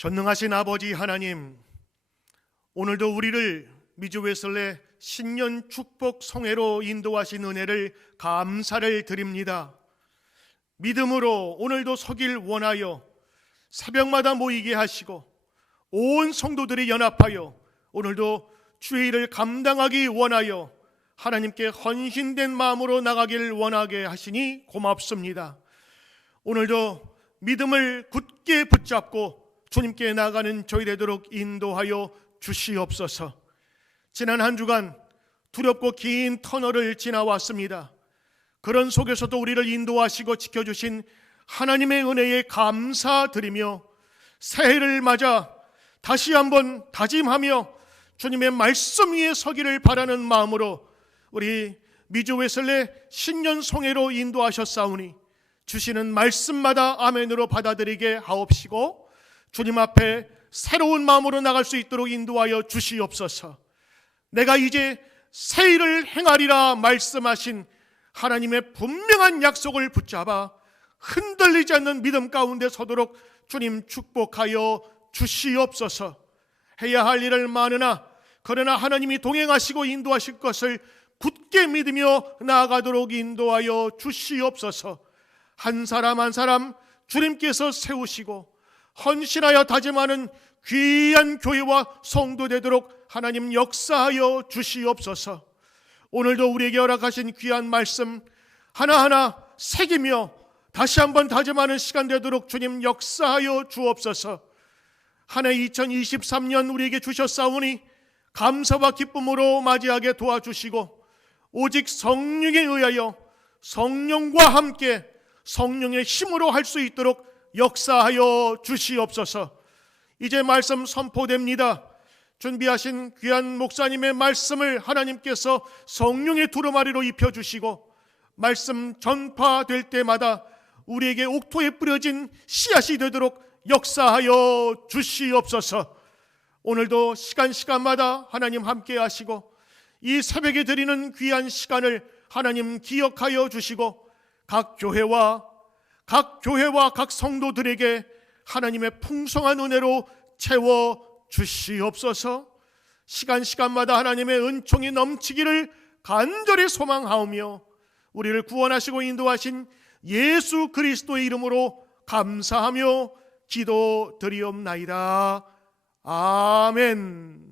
전능하신 아버지 하나님, 오늘도 우리를 미주웨슬레 신년 축복 성회로 인도하신 은혜를 감사를 드립니다. 믿음으로 오늘도 서길 원하여 새벽마다 모이게 하시고 온 성도들이 연합하여 오늘도 주의 일을 감당하기 원하여 하나님께 헌신된 마음으로 나가길 원하게 하시니 고맙습니다. 오늘도 믿음을 굳게 붙잡고 주님께 나가는 저희 되도록 인도하여 주시옵소서. 지난 한 주간 두렵고 긴 터널을 지나왔습니다. 그런 속에서도 우리를 인도하시고 지켜주신 하나님의 은혜에 감사드리며 새해를 맞아 다시 한번 다짐하며 주님의 말씀 위에 서기를 바라는 마음으로 우리 미주웨슬레 신년 송회로 인도하셨사오니 주시는 말씀마다 아멘으로 받아들이게 하옵시고 주님 앞에 새로운 마음으로 나갈 수 있도록 인도하여 주시옵소서. 내가 이제 새 일을 행하리라 말씀하신 하나님의 분명한 약속을 붙잡아 흔들리지 않는 믿음 가운데 서도록 주님 축복하여 주시옵소서. 해야 할 일을 많으나 그러나 하나님이 동행하시고 인도하실 것을 굳게 믿으며 나아가도록 인도하여 주시옵소서. 한 사람 한 사람 주님께서 세우시고 헌신하여 다짐하는 귀한 교회와 성도 되도록 하나님 역사하여 주시옵소서. 오늘도 우리에게 허락하신 귀한 말씀 하나하나 새기며 다시 한번 다짐하는 시간 되도록 주님 역사하여 주옵소서. 한 해 2023년 우리에게 주셨사오니 감사와 기쁨으로 맞이하게 도와주시고 오직 성령에 의하여 성령과 함께 성령의 힘으로 할 수 있도록 역사하여 주시옵소서. 이제 말씀 선포됩니다. 준비하신 귀한 목사님의 말씀을 하나님께서 성령의 두루마리로 입혀주시고 말씀 전파될 때마다 우리에게 옥토에 뿌려진 씨앗이 되도록 역사하여 주시옵소서. 오늘도 시간마다 하나님 함께 하시고 이 새벽에 드리는 귀한 시간을 하나님 기억하여 주시고 각 교회와 각 성도들에게 하나님의 풍성한 은혜로 채워 주시옵소서. 시간마다 하나님의 은총이 넘치기를 간절히 소망하오며 우리를 구원하시고 인도하신 예수 그리스도의 이름으로 감사하며 기도드리옵나이다. 아멘.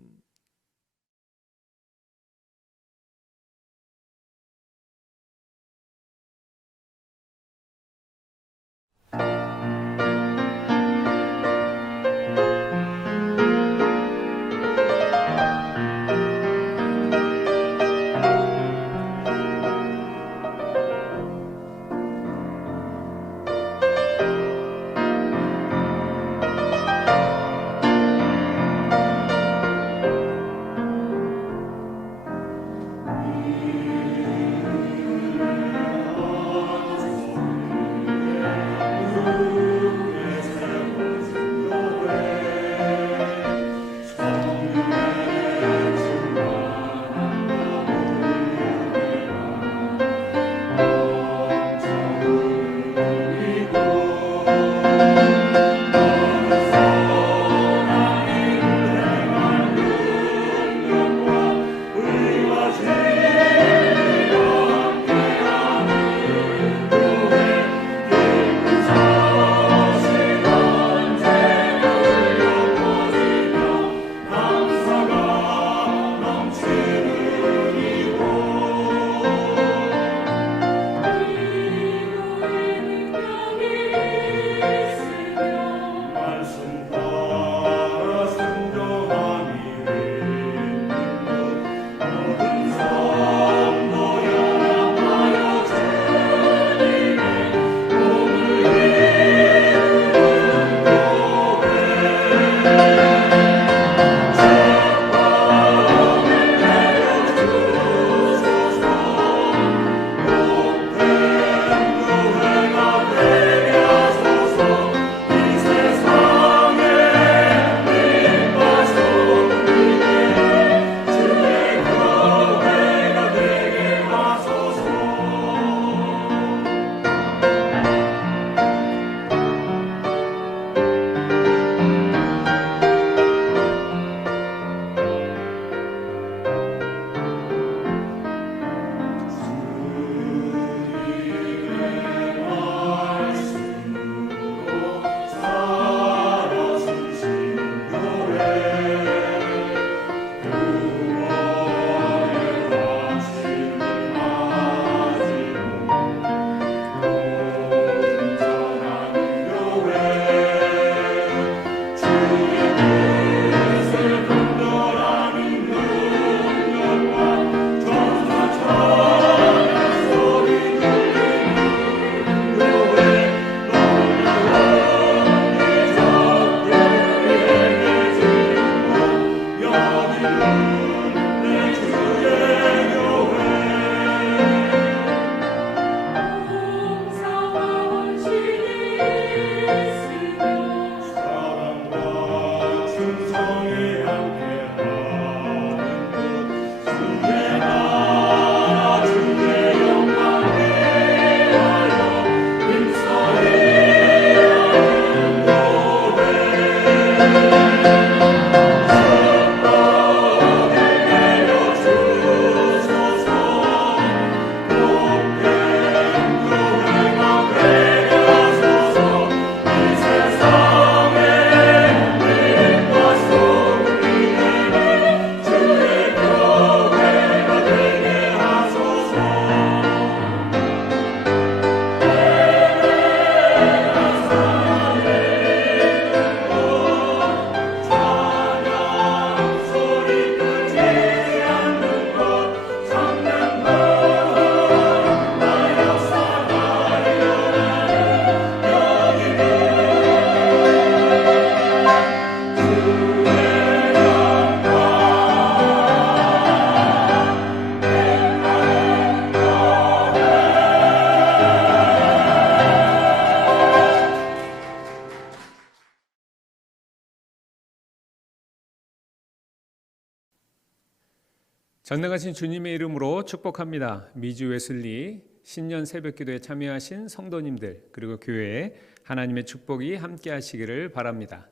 전능하신 주님의 이름으로 축복합니다. 미주 웨슬리 신년 새벽기도에 참여하신 성도님들 그리고 교회에 하나님의 축복이 함께 하시기를 바랍니다.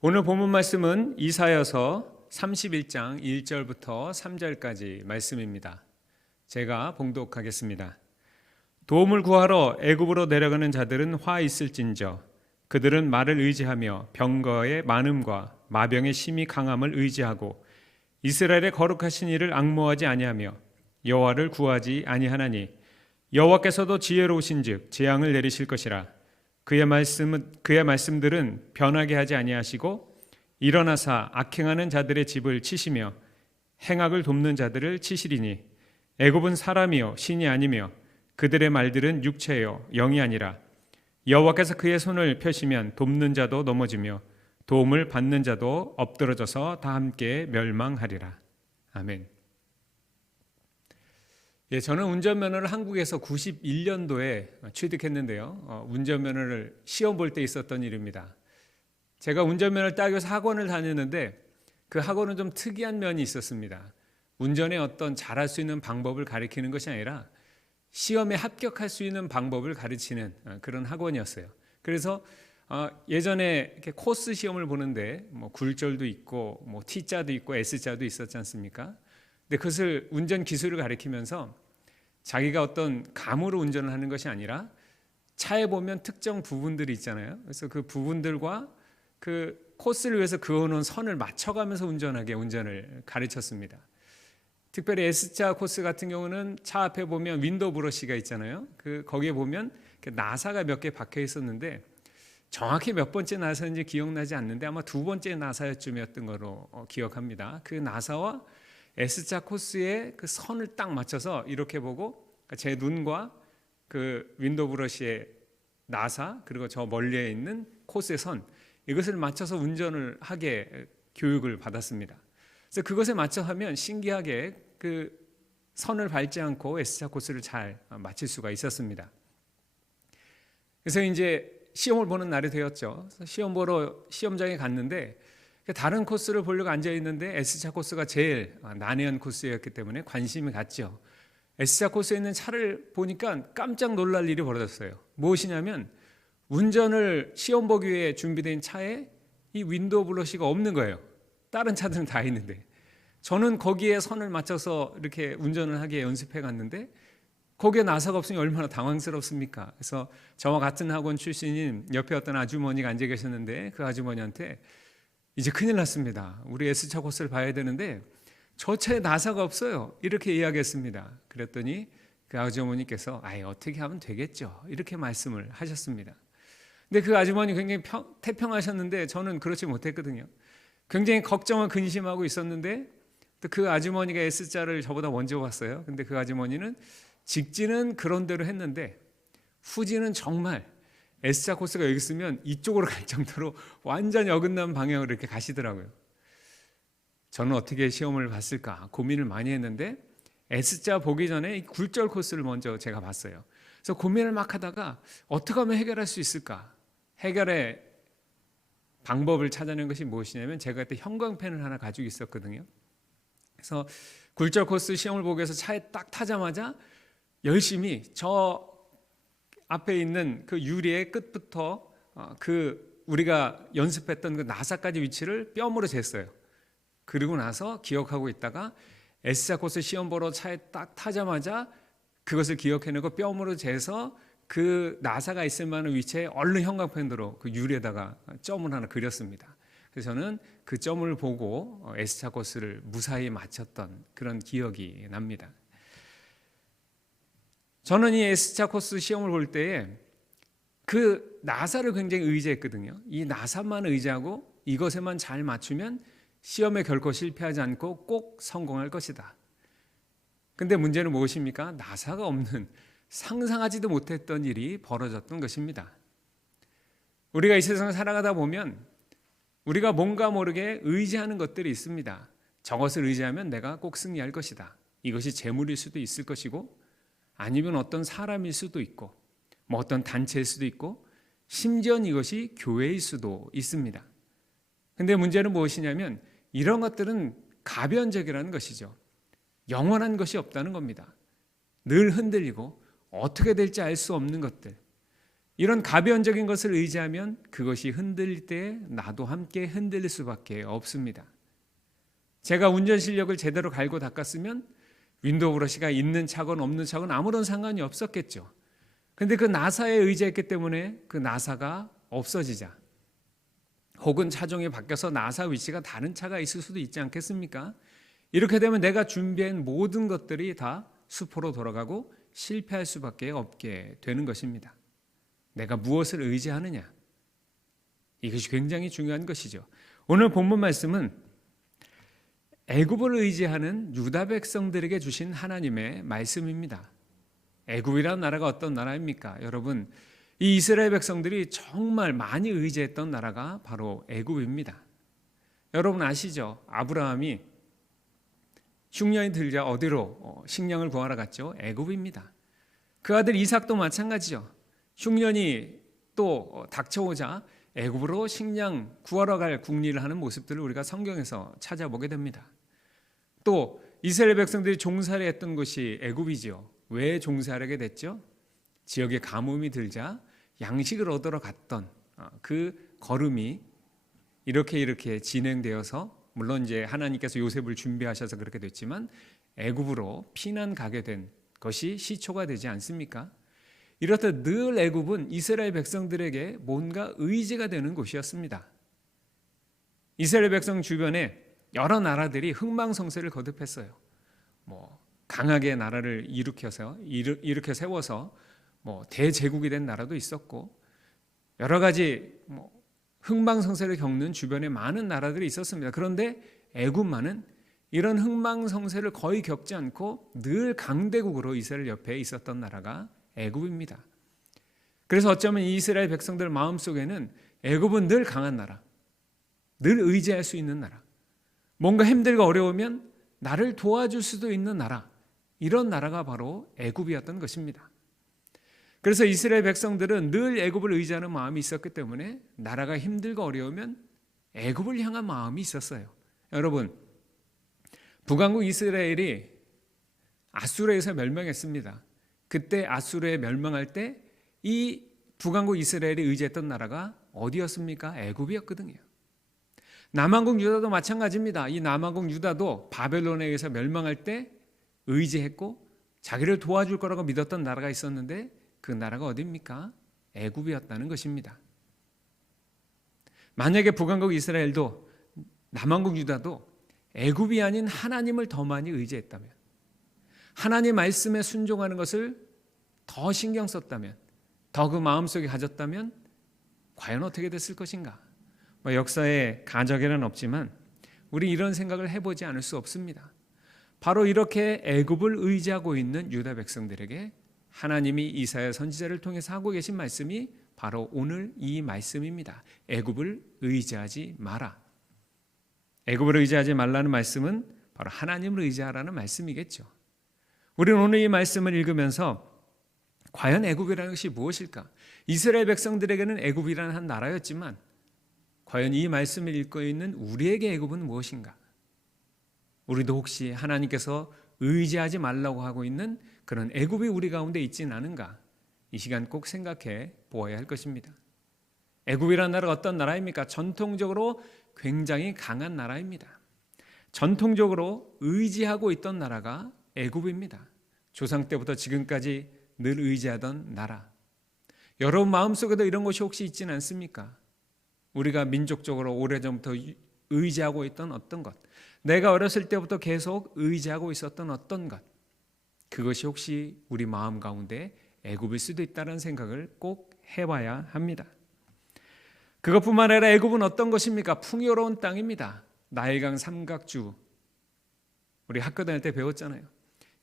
오늘 본문 말씀은 이사야서 31장 1절부터 3절까지 말씀입니다. 제가 봉독하겠습니다. 도움을 구하러 애굽으로 내려가는 자들은 화 있을진저 그들은 말을 의지하며 병거의 많음과 마병의 심히 강함을 의지하고 이스라엘의 거룩하신 이를 앙모하지 아니하며 여호와를 구하지 아니하나니 여호와께서도 지혜로우신즉 재앙을 내리실 것이라. 그의 말씀들은 변하게 하지 아니하시고 일어나사 악행하는 자들의 집을 치시며 행악을 돕는 자들을 치시리니 애굽은 사람이요 신이 아니며 그들의 말들은 육체요 영이 아니라. 여호와께서 그의 손을 펴시면 돕는 자도 넘어지며 도움을 받는 자도 엎드러져서 다 함께 멸망하리라. 아멘. 저는 운전면허를 한국에서 91년도에 취득했는데요. 운전면허를 시험 볼 때 있었던 일입니다. 제가 운전면허를 따기 위해서 학원을 다녔는데 그 학원은 좀 특이한 면이 있었습니다. 운전에 어떤 잘할 수 있는 방법을 가르치는 것이 아니라 시험에 합격할 수 있는 방법을 가르치는 그런 학원이었어요. 그래서 예전에 이렇게 코스 시험을 보는데 뭐 굴절도 있고 뭐 T자도 있고 S자도 있었지 않습니까? 근데 그것을 운전 기술을 가르치면서 자기가 어떤 감으로 운전을 하는 것이 아니라 차에 보면 특정 부분들이 있잖아요. 그래서 그 부분들과 그 코스를 위해서 그어놓은 선을 맞춰가면서 운전을 가르쳤습니다. 특별히 S자 코스 같은 경우는 차 앞에 보면 윈도우 브러시가 있잖아요. 거기에 보면 나사가 몇 개 박혀 있었는데 정확히 몇 번째 나사인지 기억나지 않는데 아마 두 번째 나사쯤이었던 거로 기억합니다. 그 나사와 S자 코스의 그 선을 딱 맞춰서 이렇게 보고 제 눈과 그 윈도우 브러시의 나사 그리고 저 멀리에 있는 코스의 선 이것을 맞춰서 운전을 하게 교육을 받았습니다. 그래서 그것에 맞춰 하면 신기하게 그 선을 밟지 않고 S자 코스를 잘 맞출 수가 있었습니다. 그래서 이제 시험을 보는 날이 되었죠. 시험 보러 시험장에 갔는데 다른 코스를 보려고 앉아 있는데 S자 코스가 제일 난해한 코스였기 때문에 관심이 갔죠. S자 코스에 있는 차를 보니까 깜짝 놀랄 일이 벌어졌어요. 무엇이냐면 운전을 시험 보기 위해 준비된 차에 이 윈도우 브러시가 없는 거예요. 다른 차들은 다 있는데 저는 거기에 선을 맞춰서 이렇게 운전을 하게 연습해 갔는데 거기에 나사가 없으니 얼마나 당황스럽습니까? 그래서 저와 같은 학원 출신인 옆에 어떤 아주머니가 앉아 계셨는데 그 아주머니한테 이제 큰일 났습니다. 우리 S차 코스를 봐야 되는데 저 차에 나사가 없어요. 이렇게 이야기했습니다. 그랬더니 그 아주머니께서 어떻게 하면 되겠죠. 이렇게 말씀을 하셨습니다. 근데 그 아주머니 굉장히 태평하셨는데 저는 그렇지 못했거든요. 굉장히 걱정을 근심하고 있었는데 또 그 아주머니가 S자를 저보다 먼저 봤어요. 근데 그 아주머니는 직진은 그런 대로 했는데 후진은 정말 S자 코스가 여기 있으면 이쪽으로 갈 정도로 완전히 어긋난 방향으로 이렇게 가시더라고요. 저는 어떻게 시험을 봤을까 고민을 많이 했는데 S자 보기 전에 이 굴절 코스를 먼저 제가 봤어요. 그래서 고민을 막 하다가 어떻게 하면 해결할 수 있을까? 해결의 방법을 찾아낸 것이 무엇이냐면 제가 그때 형광펜을 하나 가지고 있었거든요. 그래서 굴절 코스 시험을 보기 위해서 차에 딱 타자마자 열심히 저 앞에 있는 그 유리의 끝부터 그 우리가 연습했던 그 나사까지 위치를 뼘으로 쟀어요. 그리고 나서 기억하고 있다가 S자 코스 시험 보러 차에 딱 타자마자 그것을 기억해내고 뼘으로 재서 그 나사가 있을 만한 위치에 얼른 형광펜으로 그 유리에다가 점을 하나 그렸습니다. 그래서 저는 그 점을 보고 S자 코스를 무사히 마쳤던 그런 기억이 납니다. 저는 이 S자 코스 시험을 볼 때에 그 나사를 굉장히 의지했거든요. 이 나사만 의지하고 이것에만 잘 맞추면 시험에 결코 실패하지 않고 꼭 성공할 것이다. 근데 문제는 무엇입니까? 나사가 없는 상상하지도 못했던 일이 벌어졌던 것입니다. 우리가 이 세상을 살아가다 보면 우리가 뭔가 모르게 의지하는 것들이 있습니다. 저것을 의지하면 내가 꼭 승리할 것이다. 이것이 재물일 수도 있을 것이고 아니면 어떤 사람일 수도 있고 뭐 어떤 단체일 수도 있고 심지어 이것이 교회일 수도 있습니다. 근데 문제는 무엇이냐면 이런 것들은 가변적이라는 것이죠. 영원한 것이 없다는 겁니다. 늘 흔들리고 어떻게 될지 알 수 없는 것들, 이런 가변적인 것을 의지하면 그것이 흔들릴 때 나도 함께 흔들릴 수밖에 없습니다. 제가 운전 실력을 제대로 갈고 닦았으면 윈도우 브러시가 있는 차건 없는 차건 아무런 상관이 없었겠죠. 그런데 그 나사에 의지했기 때문에 그 나사가 없어지자, 혹은 차종이 바뀌어서 나사 위치가 다른 차가 있을 수도 있지 않겠습니까? 이렇게 되면 내가 준비한 모든 것들이 다 수포로 돌아가고 실패할 수밖에 없게 되는 것입니다. 내가 무엇을 의지하느냐, 이것이 굉장히 중요한 것이죠. 오늘 본문 말씀은 애굽을 의지하는 유다 백성들에게 주신 하나님의 말씀입니다. 애굽이라는 나라가 어떤 나라입니까? 여러분, 이 이스라엘 백성들이 정말 많이 의지했던 나라가 바로 애굽입니다. 여러분 아시죠? 아브라함이 흉년이 들자 어디로 식량을 구하러 갔죠? 애굽입니다. 그 아들 이삭도 마찬가지죠. 흉년이 또 닥쳐오자 애굽으로 식량 구하러 갈 궁리를 하는 모습들을 우리가 성경에서 찾아보게 됩니다. 또 이스라엘 백성들이 종살이 했던 곳이 애굽이지요. 왜 종살이하게 됐죠? 지역에 가뭄이 들자 양식을 얻으러 갔던 그 걸음이 이렇게 진행되어서, 물론 이제 하나님께서 요셉을 준비하셔서 그렇게 됐지만 애굽으로 피난 가게 된 것이 시초가 되지 않습니까? 이렇듯 늘 애굽은 이스라엘 백성들에게 뭔가 의지가 되는 곳이었습니다. 이스라엘 백성 주변에 여러 나라들이 흥망성쇠를 거듭했어요. 강하게 나라를 일으켜 세워서 대제국이 된 나라도 있었고, 여러 가지 흥망성쇠를 겪는 주변에 많은 나라들이 있었습니다. 그런데 애굽만은 이런 흥망성쇠를 거의 겪지 않고 늘 강대국으로 이스라엘 옆에 있었던 나라가 애굽입니다. 그래서 어쩌면 이스라엘 백성들 마음속에는 애굽은 늘 강한 나라, 늘 의지할 수 있는 나라, 뭔가 힘들고 어려우면 나를 도와줄 수도 있는 나라, 이런 나라가 바로 애굽이었던 것입니다. 그래서 이스라엘 백성들은 늘 애굽을 의지하는 마음이 있었기 때문에 나라가 힘들고 어려우면 애굽을 향한 마음이 있었어요. 여러분, 북왕국 이스라엘이 아수르에서 멸망했습니다. 그때 아수르에 멸망할 때 이 북왕국 이스라엘이 의지했던 나라가 어디였습니까? 애굽이었거든요. 남왕국 유다도 마찬가지입니다. 이 남왕국 유다도 바벨론에 의해서 멸망할 때 의지했고 자기를 도와줄 거라고 믿었던 나라가 있었는데 그 나라가 어디입니까? 애굽이었다는 것입니다. 만약에 북왕국 이스라엘도 남왕국 유다도 애굽이 아닌 하나님을 더 많이 의지했다면, 하나님 말씀에 순종하는 것을 더 신경 썼다면, 더 그 마음속에 가졌다면 과연 어떻게 됐을 것인가? 역사에 가적에는 없지만 우리 이런 생각을 해보지 않을 수 없습니다. 바로 이렇게 애굽을 의지하고 있는 유다 백성들에게 하나님이 이사야 선지자를 통해서 하고 계신 말씀이 바로 오늘 이 말씀입니다. 애굽을 의지하지 마라. 애굽을 의지하지 말라는 말씀은 바로 하나님을 의지하라는 말씀이겠죠. 우리는 오늘 이 말씀을 읽으면서 과연 애굽이라는 것이 무엇일까? 이스라엘 백성들에게는 애굽이라는 한 나라였지만 과연 이 말씀을 읽고 있는 우리에게 애굽은 무엇인가? 우리도 혹시 하나님께서 의지하지 말라고 하고 있는 그런 애굽이 우리 가운데 있지는 않은가? 이 시간 꼭 생각해 보아야 할 것입니다. 애굽이라는 나라가 어떤 나라입니까? 전통적으로 굉장히 강한 나라입니다. 전통적으로 의지하고 있던 나라가 애굽입니다. 조상 때부터 지금까지 늘 의지하던 나라. 여러분 마음속에도 이런 것이 혹시 있지는 않습니까? 우리가 민족적으로 오래전부터 의지하고 있던 어떤 것, 내가 어렸을 때부터 계속 의지하고 있었던 어떤 것, 그것이 혹시 우리 마음 가운데 애굽일 수도 있다는 생각을 꼭 해봐야 합니다. 그것뿐만 아니라 애굽은 어떤 것입니까? 풍요로운 땅입니다. 나일강 삼각주, 우리 학교 다닐 때 배웠잖아요.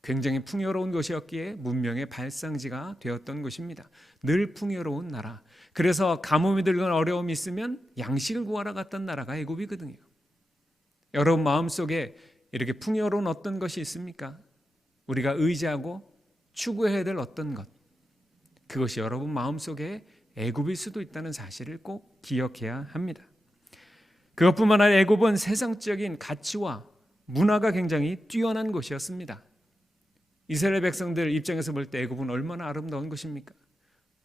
굉장히 풍요로운 곳이었기에 문명의 발상지가 되었던 곳입니다. 늘 풍요로운 나라. 그래서 가뭄이 들거나 어려움이 있으면 양식을 구하러 갔던 나라가 애굽이거든요. 여러분 마음속에 이렇게 풍요로운 어떤 것이 있습니까? 우리가 의지하고 추구해야 될 어떤 것, 그것이 여러분 마음속에 애굽일 수도 있다는 사실을 꼭 기억해야 합니다. 그것뿐만 아니라 애굽은 세상적인 가치와 문화가 굉장히 뛰어난 곳이었습니다. 이스라엘 백성들 입장에서 볼 때 애굽은 얼마나 아름다운 곳입니까?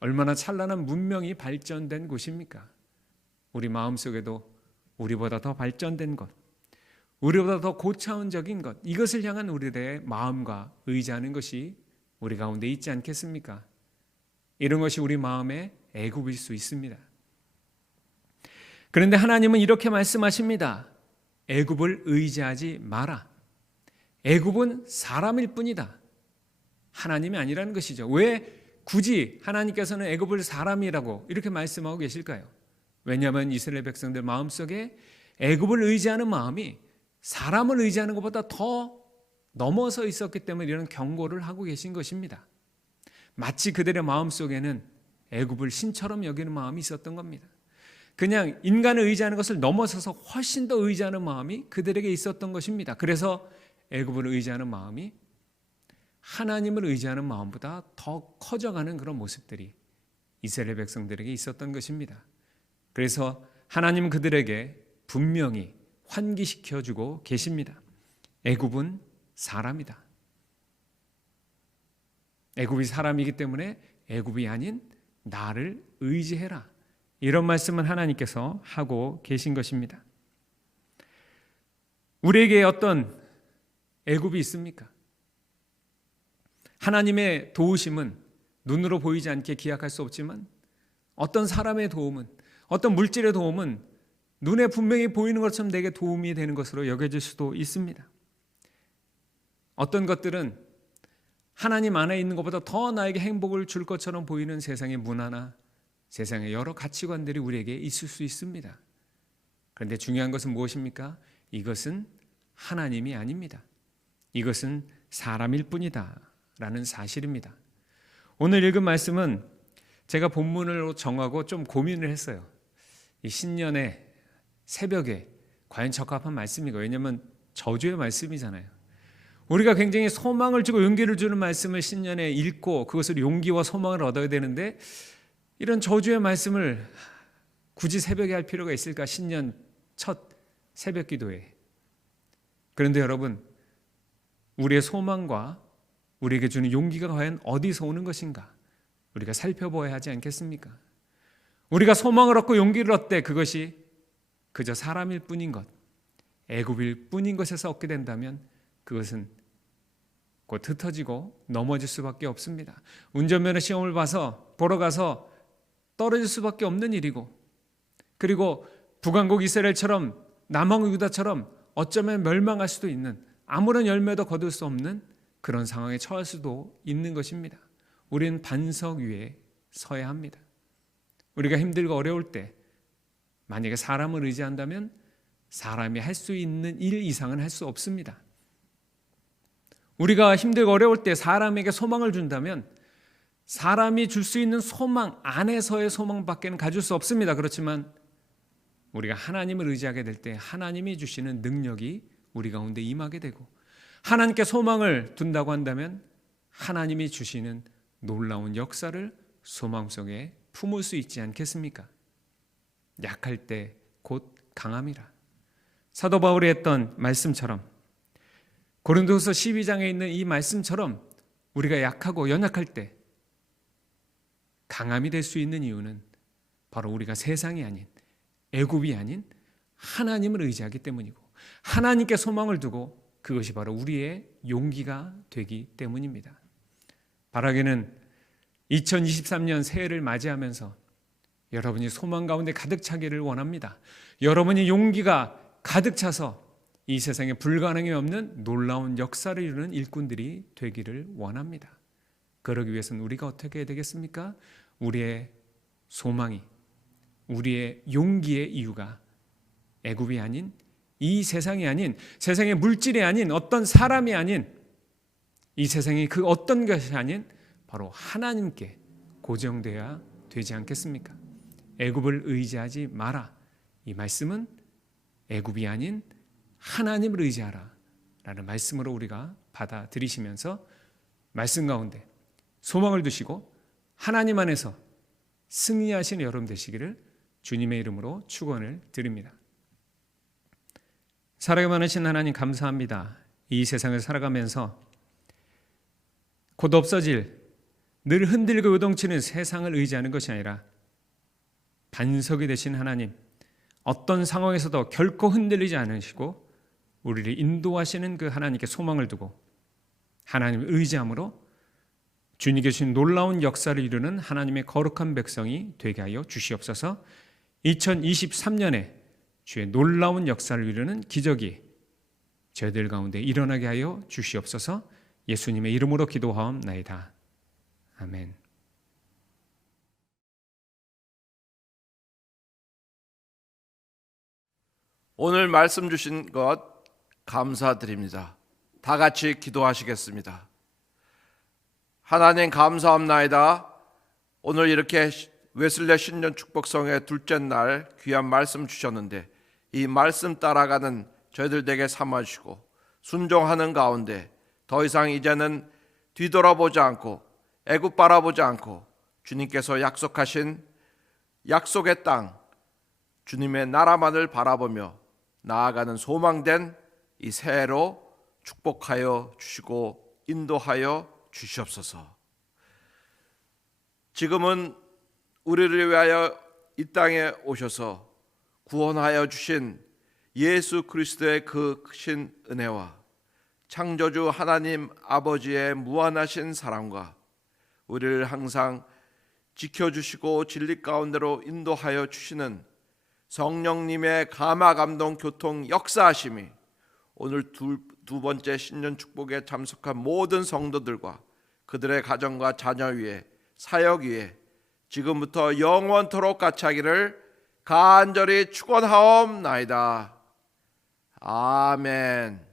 얼마나 찬란한 문명이 발전된 곳입니까? 우리 마음속에도 우리보다 더 발전된 것, 우리보다 더 고차원적인 것, 이것을 향한 우리들의 마음과 의지하는 것이 우리 가운데 있지 않겠습니까? 이런 것이 우리 마음의 애굽일 수 있습니다. 그런데 하나님은 이렇게 말씀하십니다. 애굽을 의지하지 마라. 애굽은 사람일 뿐이다. 하나님이 아니라는 것이죠. 왜 굳이 하나님께서는 애굽을 사람이라고 이렇게 말씀하고 계실까요? 왜냐하면 이스라엘 백성들 마음속에 애굽을 의지하는 마음이 사람을 의지하는 것보다 더 넘어서 있었기 때문에 이런 경고를 하고 계신 것입니다. 마치 그들의 마음속에는 애굽을 신처럼 여기는 마음이 있었던 겁니다. 그냥 인간을 의지하는 것을 넘어서서 훨씬 더 의지하는 마음이 그들에게 있었던 것입니다. 그래서 애굽을 의지하는 마음이 하나님을 의지하는 마음보다 더 커져가는 그런 모습들이 이스라엘 백성들에게 있었던 것입니다. 그래서 하나님은 그들에게 분명히 환기시켜주고 계십니다. 애굽은 사람이다. 애굽이 사람이기 때문에 애굽이 아닌 나를 의지해라. 이런 말씀을 하나님께서 하고 계신 것입니다. 우리에게 어떤 애굽이 있습니까? 하나님의 도우심은 눈으로 보이지 않게 기약할 수 없지만 어떤 사람의 도움은, 어떤 물질의 도움은 눈에 분명히 보이는 것처럼 내게 도움이 되는 것으로 여겨질 수도 있습니다. 어떤 것들은 하나님 안에 있는 것보다 더 나에게 행복을 줄 것처럼 보이는 세상의 문화나 세상의 여러 가치관들이 우리에게 있을 수 있습니다. 그런데 중요한 것은 무엇입니까? 이것은 하나님이 아닙니다. 이것은 사람일 뿐이다 라는 사실입니다. 오늘 읽은 말씀은 제가 본문으로 정하고 좀 고민을 했어요. 이 신년의 새벽에 과연 적합한 말씀이고, 왜냐하면 저주의 말씀이잖아요. 우리가 굉장히 소망을 주고 용기를 주는 말씀을 신년에 읽고 그것을 용기와 소망을 얻어야 되는데 이런 저주의 말씀을 굳이 새벽에 할 필요가 있을까? 신년 첫 새벽 기도에. 그런데 여러분, 우리의 소망과 우리에게 주는 용기가 과연 어디서 오는 것인가? 우리가 살펴보아야 하지 않겠습니까? 우리가 소망을 얻고 용기를 얻되 그것이 그저 사람일 뿐인 것, 애굽일 뿐인 것에서 얻게 된다면 그것은 곧 흩어지고 넘어질 수밖에 없습니다. 운전면허 시험을 보러 가서 떨어질 수밖에 없는 일이고, 그리고 북왕국 이스라엘처럼 남왕국 유다처럼 어쩌면 멸망할 수도 있는, 아무런 열매도 거둘 수 없는 그런 상황에 처할 수도 있는 것입니다. 우리는 반석 위에 서야 합니다. 우리가 힘들고 어려울 때 만약에 사람을 의지한다면 사람이 할 수 있는 일 이상은 할 수 없습니다. 우리가 힘들고 어려울 때 사람에게 소망을 준다면 사람이 줄 수 있는 소망 안에서의 소망밖에는 가질 수 없습니다. 그렇지만 우리가 하나님을 의지하게 될 때 하나님이 주시는 능력이 우리 가운데 임하게 되고, 하나님께 소망을 둔다고 한다면 하나님이 주시는 놀라운 역사를 소망 속에 품을 수 있지 않겠습니까? 약할 때 곧 강함이라. 사도 바울이 했던 말씀처럼, 고린도서 12장에 있는 이 말씀처럼 우리가 약하고 연약할 때 강함이 될 수 있는 이유는 바로 우리가 세상이 아닌, 애굽이 아닌 하나님을 의지하기 때문이고, 하나님께 소망을 두고 그것이 바로 우리의 용기가 되기 때문입니다. 바라기는 2023년 새해를 맞이하면서 여러분이 소망 가운데 가득 차기를 원합니다. 여러분이 용기가 가득 차서 이 세상에 불가능이 없는 놀라운 역사를 이루는 일꾼들이 되기를 원합니다. 그러기 위해서는 우리가 어떻게 해야 되겠습니까? 우리의 소망이, 우리의 용기의 이유가 애굽이 아닌, 이 세상이 아닌, 세상의 물질이 아닌, 어떤 사람이 아닌, 이 세상의 그 어떤 것이 아닌 바로 하나님께 고정되어야 되지 않겠습니까? 애굽을 의지하지 마라. 이 말씀은 애굽이 아닌 하나님을 의지하라 라는 말씀으로 우리가 받아들이시면서 말씀 가운데 소망을 두시고 하나님 안에서 승리하시는 여러분 되시기를 주님의 이름으로 축원을 드립니다. 사랑이 많으신 하나님 감사합니다. 이 세상을 살아가면서 곧 없어질, 늘 흔들고 요동치는 세상을 의지하는 것이 아니라 반석이 되신 하나님, 어떤 상황에서도 결코 흔들리지 않으시고 우리를 인도하시는 그 하나님께 소망을 두고 하나님을 의지함으로 주님께 주신 놀라운 역사를 이루는 하나님의 거룩한 백성이 되게 하여 주시옵소서. 2023년에 주의 놀라운 역사를 이루는 기적이 저희들 가운데 일어나게 하여 주시옵소서. 예수님의 이름으로 기도하옵나이다. 아멘. 오늘 말씀 주신 것 감사드립니다. 다 같이 기도하시겠습니다. 하나님 감사합나이다. 오늘 이렇게 웨슬레 신년 축복성의 둘째 날 귀한 말씀 주셨는데 이 말씀 따라가는 저희들 되게 삼아주시고 순종하는 가운데 더 이상 이제는 뒤돌아보지 않고 애굽 바라보지 않고 주님께서 약속하신 약속의 땅, 주님의 나라만을 바라보며 나아가는 소망된 이 새해로 축복하여 주시고 인도하여 주시옵소서. 지금은 우리를 위하여 이 땅에 오셔서 구원하여 주신 예수 그리스도의 그 크신 은혜와 창조주 하나님 아버지의 무한하신 사랑과 우리를 항상 지켜주시고 진리 가운데로 인도하여 주시는 성령님의 감화 감동 교통 역사하심이 오늘 두 번째 신년 축복에 참석한 모든 성도들과 그들의 가정과 자녀 위에 사역 위에 지금부터 영원토록 같이 하기를 간절히 축원하옵나이다. 아멘.